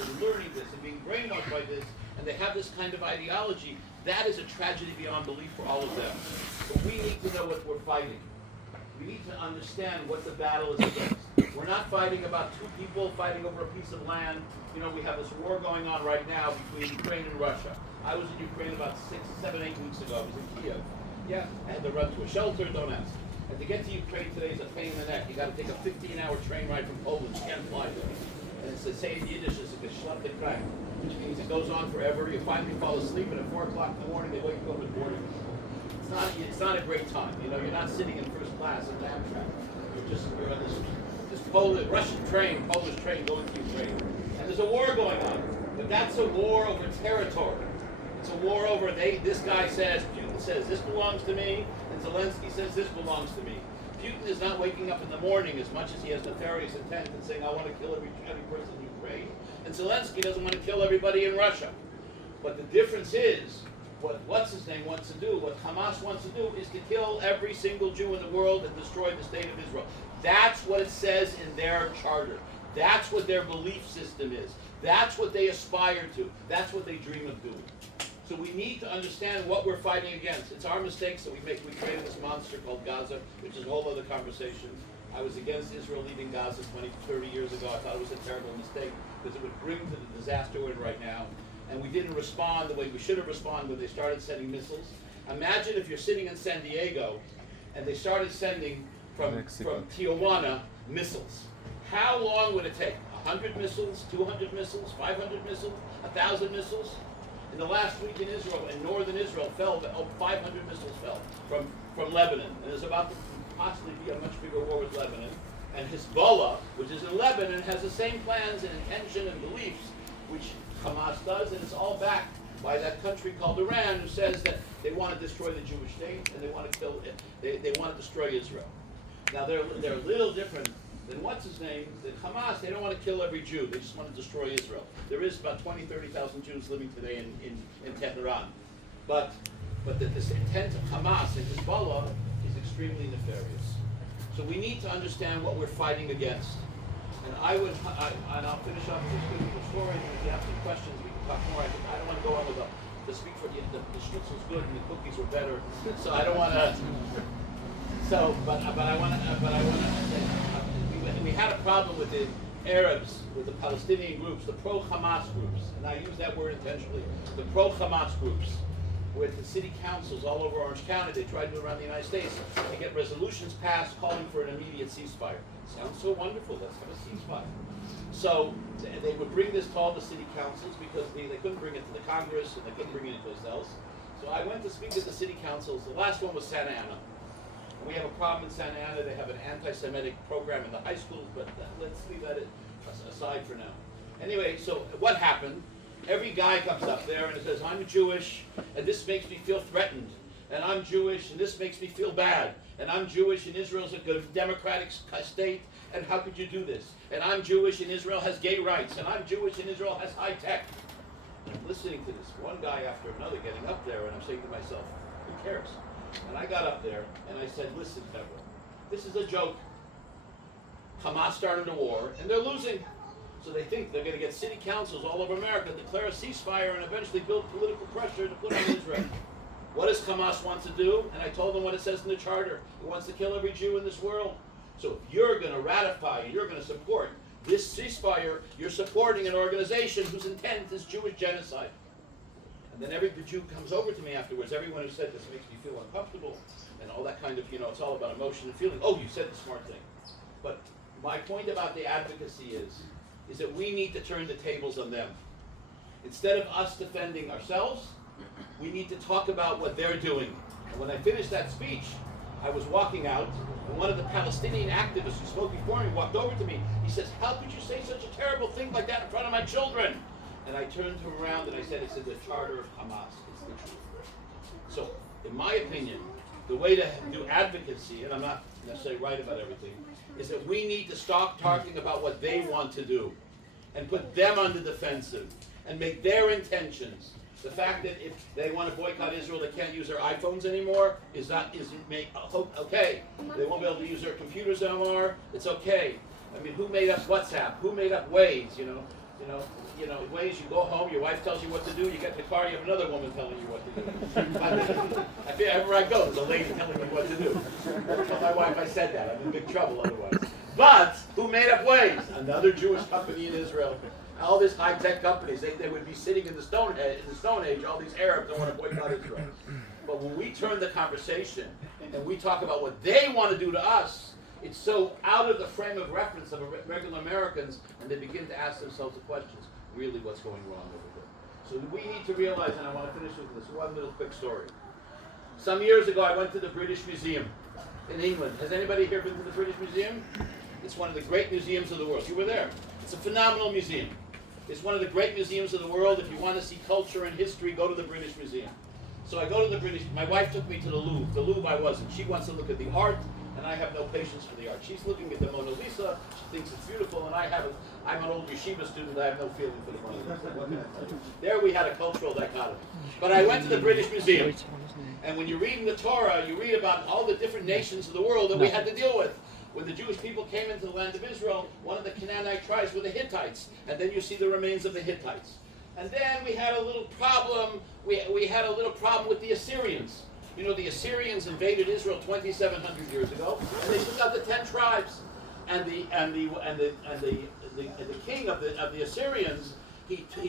and learning this and being brainwashed by this, and they have this kind of ideology. That is a tragedy beyond belief for all of them. But we need to know what we're fighting. We need to understand what the battle is against. We're not fighting about two people fighting over a piece of land. You know, we have this war going on right now between Ukraine and Russia. I was in Ukraine about 6, 7, 8 weeks ago. I was in Kiev. Yeah, I had to run to a shelter, don't ask. And to get to Ukraine today is a pain in the neck. You got to take a 15-hour train ride from Poland. You can't fly there. And it's the same Yiddish as a geschlappte Krank, which means it goes on forever. You finally fall asleep, and at 4 o'clock in the morning, they wake you up with boarding. It's not a great time. You know, you're not sitting in first class in an Amtrak. You're on this Polish, Russian train, Polish train going to Ukraine. And there's a war going on. But that's a war over territory. It's a war over, this guy says, Putin says, this belongs to me, and Zelensky says, this belongs to me. Putin is not waking up in the morning as much as he has nefarious intent and saying, I want to kill every person in Ukraine. And Zelensky doesn't want to kill everybody in Russia. But the difference is, what's his name wants to do, what Hamas wants to do, is to kill every single Jew in the world and destroy the state of Israel. That's what it says in their charter. That's what their belief system is. That's what they aspire to. That's what they dream of doing. So we need to understand what we're fighting against. It's our mistakes that we make. We created this monster called Gaza, which is a whole other conversation. I was against Israel leaving Gaza 20, 30 years ago. I thought it was a terrible mistake because it would bring to the disaster we're in right now. And we didn't respond the way we should have responded when they started sending missiles. Imagine if you're sitting in San Diego and they started sending from Tijuana missiles. How long would it take? 100 missiles, 200 missiles, 500 missiles, 1,000 missiles? In the last week in Israel, in northern Israel, 500 missiles fell from Lebanon. And there's about to possibly be a much bigger war with Lebanon. And Hezbollah, which is in Lebanon, has the same plans and intention and beliefs which Hamas does, and it's all backed by that country called Iran, who says that they want to destroy the Jewish state and they want to kill it. They want to destroy Israel. Now they're a little different than what's his name? Than Hamas. They don't want to kill every Jew. They just want to destroy Israel. There is about 20, 30,000 Jews living today in Tehran, but this intent of Hamas and Hezbollah is extremely nefarious. So we need to understand what we're fighting against. And I'll finish up with this quick little story. And if you have some questions, we can talk more. I don't want to go on with the speak for you. The schnitzel's good and the cookies were better. So I don't want to. So, but I want to. We had a problem with the Arabs, with the Palestinian groups, the pro-Hamas groups, and I use that word intentionally. The pro-Hamas groups, with the city councils all over Orange County, they tried to do around the United States to get resolutions passed calling for an immediate ceasefire. Sounds so wonderful. Let's have a ceasefire. So they would bring this to all the city councils because they couldn't bring it to the Congress and they couldn't bring it anyplace else. So I went to speak to the city councils. The last one was Santa Ana. We have a problem in Santa Ana. They have an anti-Semitic program in the high schools, but let's leave that aside for now. Anyway, so what happened? Every guy comes up there and says, I'm Jewish, and this makes me feel threatened. And I'm Jewish, and this makes me feel bad. And I'm Jewish, and Israel's a good democratic state, and how could you do this? And I'm Jewish, and Israel has gay rights. And I'm Jewish, and Israel has high tech. And I'm listening to this one guy after another getting up there, and I'm saying to myself, who cares? And I got up there, and I said, listen, Deborah, this is a joke. Hamas started a war, and they're losing. So they think they're going to get city councils all over America, declare a ceasefire, and eventually build political pressure to put on Israel. What does Hamas want to do? And I told them what it says in the charter. It wants to kill every Jew in this world. So if you're going to ratify, you're going to support this ceasefire, you're supporting an organization whose intent is Jewish genocide. And then every Jew comes over to me afterwards, everyone who said this makes me feel uncomfortable, and all that kind of, it's all about emotion and feeling. Oh, you said the smart thing. But my point about the advocacy is that we need to turn the tables on them. Instead of us defending ourselves, we need to talk about what they're doing. And when I finished that speech, I was walking out, and one of the Palestinian activists who spoke before me walked over to me. He says, how could you say such a terrible thing like that in front of my children? And I turned him around and I said, it's in the charter of Hamas. It's the truth. So, in my opinion, the way to do advocacy, and I'm not necessarily right about everything, is that we need to stop talking about what they want to do and put them on the defensive and make their intentions. The fact that if they want to boycott Israel, they can't use their iPhones anymore, okay. They won't be able to use their computers anymore, it's okay. I mean, who made up WhatsApp? Who made up Waze, Ways you go home, your wife tells you what to do, you get in the car, you have another woman telling you what to do. Everywhere I go, there's a lady telling me what to do. I tell my wife I said that. I'm in big trouble otherwise. But who made up ways? Another Jewish company in Israel. All these high-tech companies, they would be sitting in the Stone Age, all these Arabs don't want to boycott Israel. But when we turn the conversation and we talk about what they want to do to us, it's so out of the frame of reference of regular Americans, and they begin to ask themselves the questions, really what's going wrong over here? So we need to realize, and I want to finish with this one little quick story. Some years ago, I went to the British Museum in England. Has anybody here been to the British Museum? It's one of the great museums of the world. You were there. It's a phenomenal museum. It's one of the great museums of the world. If you want to see culture and history, go to the British Museum. So I go to the British, my wife took me to the Louvre. The Louvre I wasn't. She wants to look at the art, and I have no patience for the art. She's looking at the Mona Lisa, she thinks it's beautiful, and I'm an old yeshiva student, I have no feeling for the Mona Lisa. What can I tell you? There we had a cultural dichotomy. But I went to the British Museum, and when you're reading the Torah, you read about all the different nations of the world that we had to deal with. When the Jewish people came into the land of Israel, one of the Canaanite tribes were the Hittites, and then you see the remains of the Hittites. And then we had a little problem. We had a little problem with the Assyrians. You know, the Assyrians invaded Israel 2,700 years ago, and they took out the 10 tribes. And the king of the Assyrians, he